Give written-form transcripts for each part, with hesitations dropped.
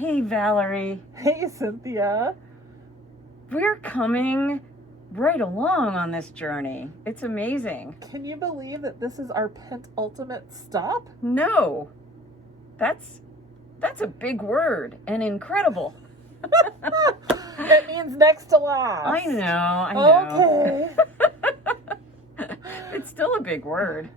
Hey, Valerie. Hey, Cynthia. We're coming right along on this journey. It's amazing. Can you believe that this is our penultimate stop? No. That's a big word and incredible. It means next to last. I know. Okay. It's still a big word.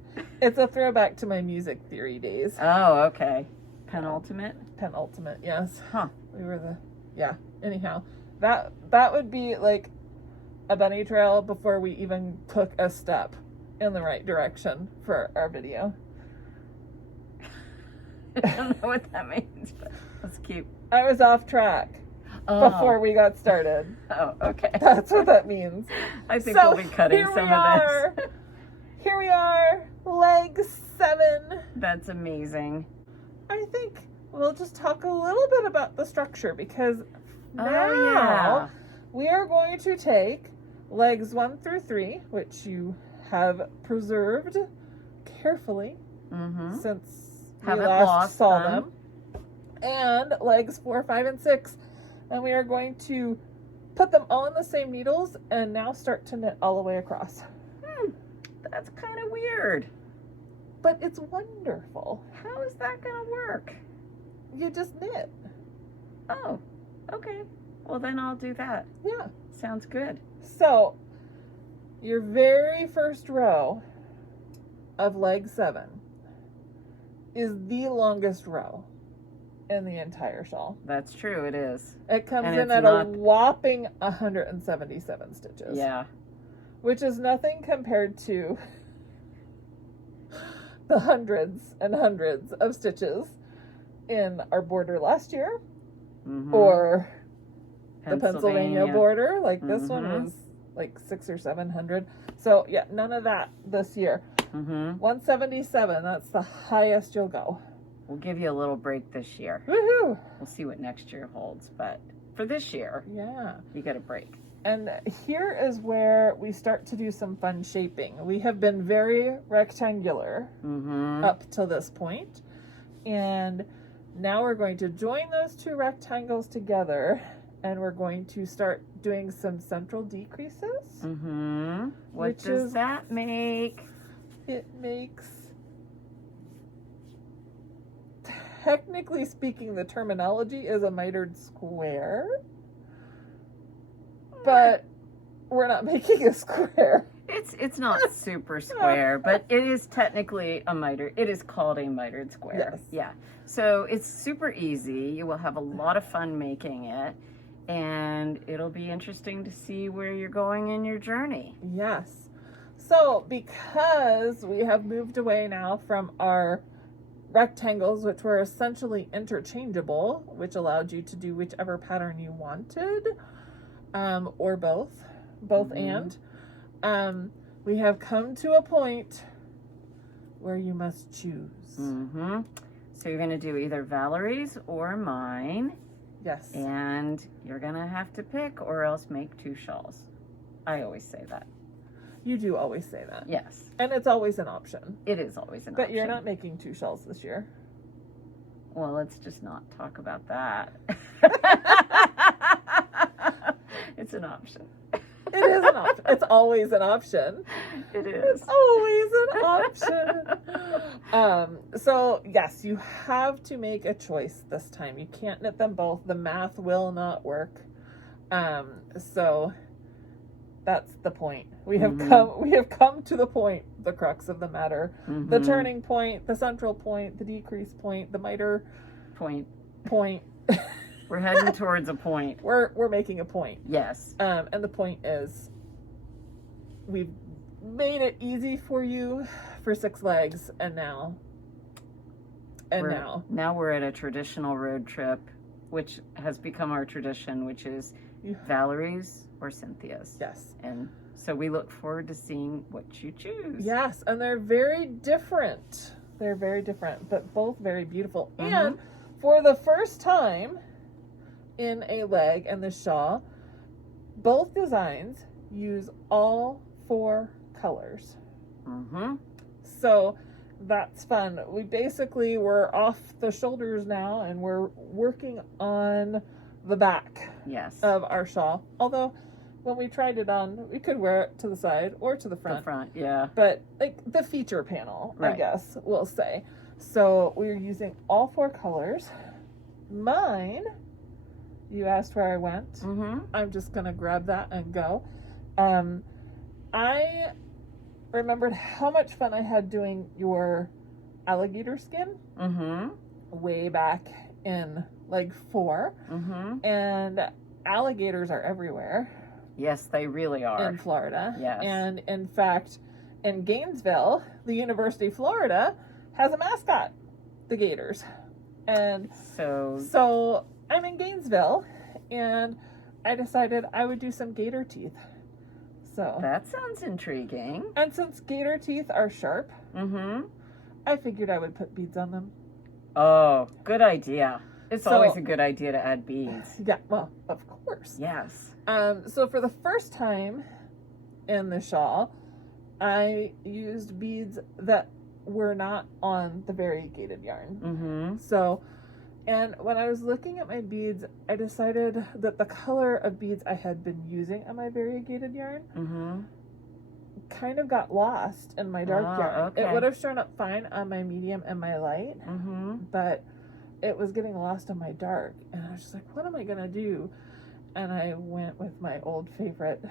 It's a throwback to my music theory days. Oh, okay. Penultimate? Penultimate, yes. Huh. We were anyhow. That would be like a bunny trail before we even took a step in the right direction for our video. I don't know what that means, but let's keep. I was off track before we got started. Oh, okay. That's what that means. I think we'll be cutting some of this. Here we are, leg 7. That's amazing. I think we'll just talk a little bit about the structure because now we are going to take legs 1 through 3, which you have preserved carefully since we last saw them, and legs 4, 5, and 6, and we are going to put them all in the same needles and now start to knit all the way across. That's kind of weird. But it's wonderful. How is that going to work? You just knit. Oh, okay. Well, then I'll do that. Yeah. Sounds good. So, your very first row of leg 7 is the longest row in the entire shawl. That's true, it is. It comes in at a whopping 177 stitches. Yeah. Which is nothing compared to the hundreds and hundreds of stitches in our border last year, or the Pennsylvania border. Like this one was like 600 or 700. So yeah, none of that this year. 177, that's the highest you'll go. We'll give you a little break this year. Woohoo! We'll see what next year holds, but for this year, you get a break. And here is where we start to do some fun shaping. We have been very rectangular up to this point, and now we're going to join those two rectangles together, and we're going to start doing some central decreases. What does that make? It makes, technically speaking, the terminology is a mitered square. But we're not making a square. It's not super square, but it is technically a mitered. It is called a mitered square. Yes. Yeah. So it's super easy. You will have a lot of fun making it, and it'll be interesting to see where you're going in your journey. Yes. So because we have moved away now from our rectangles, which were essentially interchangeable, which allowed you to do whichever pattern you wanted, or both and we have come to a point where you must choose. So you're going to do either Valerie's or mine. Yes. And you're going to have to pick or else make 2 shawls. I always say that. You do always say that. Yes. And it's always an option. It is always an option. But you're not making 2 shawls this year. Well, let's just not talk about that. It's an option. It is an option. It's always an option. It is. It's always an option. So yes, you have to make a choice this time. You can't knit them both. The math will not work. So that's the point. We have come to the point, the crux of the matter. The turning point, the central point, the decrease point, the miter point. We're heading towards a point. We're making a point. Yes. And the point is, we've made it easy for you for 6 legs, and now we're at a traditional road trip, which has become our tradition, which is Valerie's or Cynthia's. Yes. And so we look forward to seeing what you choose. Yes, and they're very different. They're very different, but both very beautiful. And for the first time in a leg and the shawl, both designs use all 4 colors. So that's fun. We basically were off the shoulders now, and we're working on the back Yes. of our shawl. Although, when we tried it on, we could wear it to the side or to the front. The front, yeah. But, like, the feature panel, I Right. guess we'll say. So, we're using all 4 colors. Mine, you asked where I went. Mm-hmm. I'm just going to grab that and go. I remembered how much fun I had doing your alligator skin Mm-hmm. way back in leg 4. Mm-hmm. And alligators are everywhere Yes, they really are. in Florida. Yes. And in fact, in Gainesville, the University of Florida has a mascot, the Gators. And so I'm in Gainesville, and I decided I would do some gator teeth. So that sounds intriguing. and since gator teeth are sharp, Mm-hmm. I figured I would put beads on them. Oh, good idea. It's So- always a good idea to add beads. Yeah, well, of course. Yes. So for the first time in the shawl, I used beads that were not on the variegated yarn. Mm-hmm. So, and when I was looking at my beads, I decided that the color of beads I had been using on my variegated yarn Mm-hmm. kind of got lost in my dark Ah, yarn. okay. It would have shown up fine on my medium and my light, Mm-hmm. but it was getting lost on my dark. And I was just like, what am I going to do? And I went with my old favorite.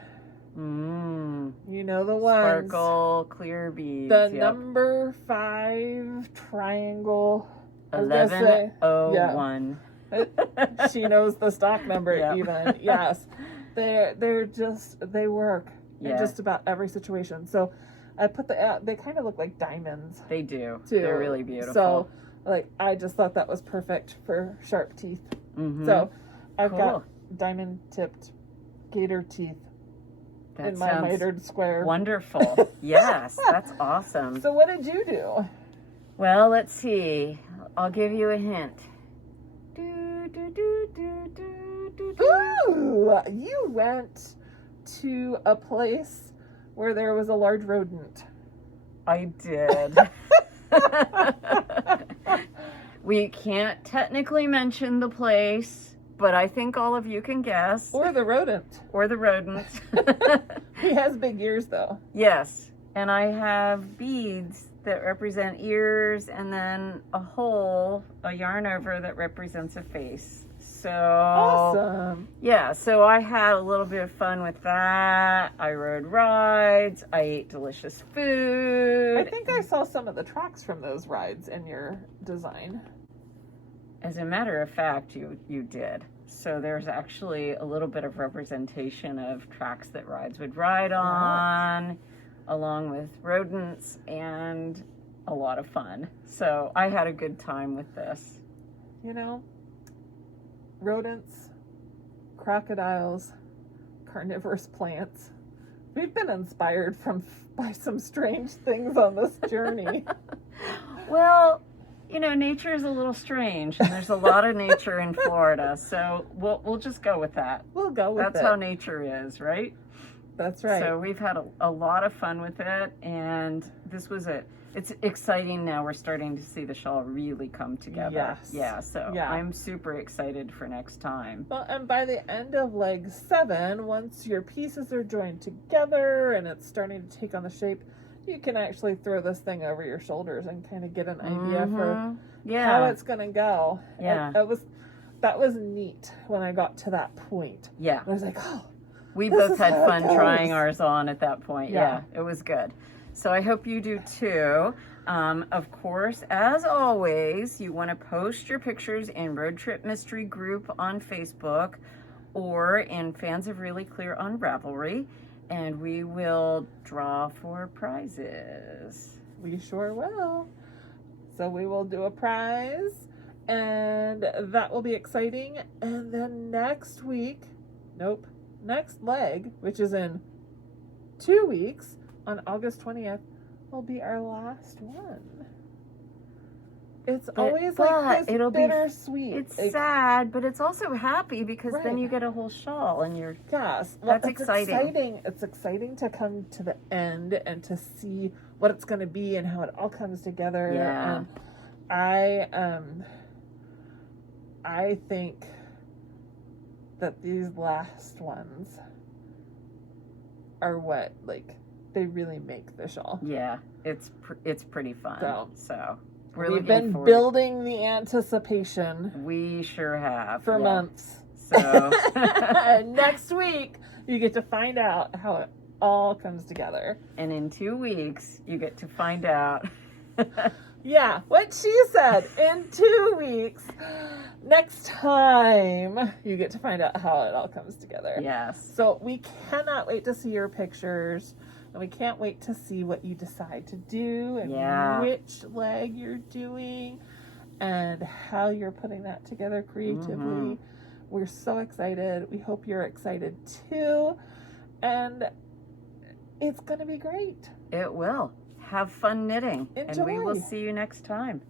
Mm. You know the ones. Sparkle clear beads. The Yep. number 5 triangle. I was gonna say, 1101. she knows the stock number Yep. even. Yes. They're just, they work in Yeah. just about every situation. So I put they kind of look like diamonds They do. too. They're really beautiful. So like, I just thought that was perfect for sharp teeth. Mhm. So I've got Cool. diamond tipped gator teeth That in my sounds mitered square. wonderful. Yes, that's awesome. So what did you do? Well, let's see. I'll give you a hint. Do, do, do, do, do, do, do. Ooh, you went to a place where there was a large rodent. I did. We can't technically mention the place, but I think all of you can guess. Or the rodent. Or the rodent. He has big ears, though. Yes. And I have beads that represent ears and then a yarn over that represents a face. So Awesome. yeah, so I had a little bit of fun with that. I rode rides. I ate delicious food. I think I saw some of the tracks from those rides in your design. As a matter of fact, you did. So there's actually a little bit of representation of tracks that rides would ride on, along with rodents, and a lot of fun. So I had a good time with this. You know, rodents, crocodiles, carnivorous plants. We've been inspired by some strange things on this journey. Well, you know, nature is a little strange, and there's a lot of nature in Florida, so we'll just go with that. We'll go with it. That's how nature is, right? That's right. So we've had a lot of fun with it, and this was it's exciting now. We're starting to see the shawl really come together. Yes. Yeah, so Yeah. I'm super excited for next time. Well, and by the end of leg 7, once your pieces are joined together and it's starting to take on the shape, you can actually throw this thing over your shoulders and kind of get an idea for how it's going to go. Yeah. And that was neat when I got to that point. Yeah. I was like, oh, We this both is had how it fun goes. trying ours on at that point. Yeah. Yeah, it was good. So I hope you do too. Of course, as always, you want to post your pictures in Road Trip Mystery Group on Facebook or in Fans of Really Clear on Ravelry, and we will draw for prizes. we sure will. So we will do a prize, and that will be exciting. And then next leg, which is in 2 weeks, on August 20th, will be our last one. It's But- always but like this it'll be- bittersweet. It's sad, but it's also happy because then Right. you get a whole shawl and you're, Yes, well, That's exciting. It's exciting to come to the end and to see what it's going to be and how it all comes together. Yeah. And I think that these last ones are what, like, they really make the shawl. yeah, it's pretty fun. So we're We've looking been forward. building the anticipation We sure have. for yeah. months. So And next week, you get to find out how it all comes together. and in 2 weeks, you get to find out. Yeah, what she said. In 2 weeks, next time, you get to find out how it all comes together. Yes. So we cannot wait to see your pictures. And we can't wait to see what you decide to do and Yeah. which leg you're doing and how you're putting that together creatively. We're so excited. We hope you're excited too. And it's going to be great. It will. Have fun knitting. And we will Enjoy. see you next time.